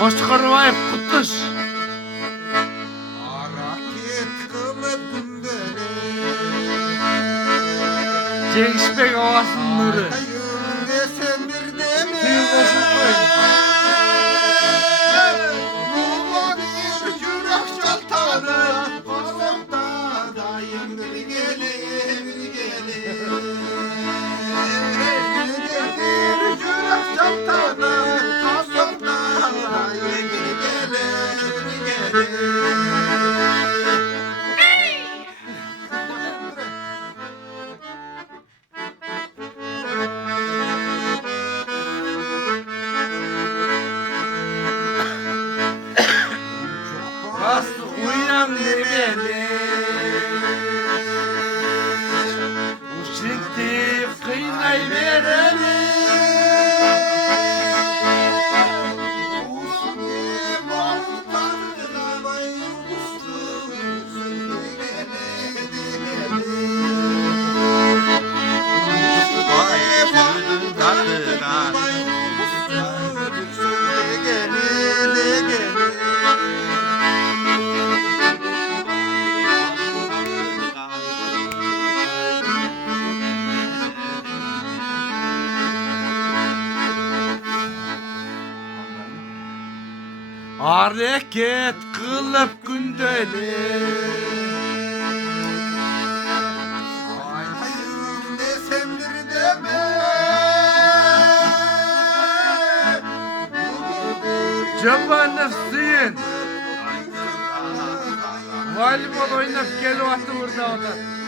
Qo'shqirvayev Quddus. Cengizbek Ovası'nın nuri. Suyu qo'shib qo'ying. Bastı uyan demeli. Uşikti kıynay vereli. Hareket kılıp gündeli. Aytayım desem bir deme. Camba nefsin. Voleybol oynab kelyapti burada odam.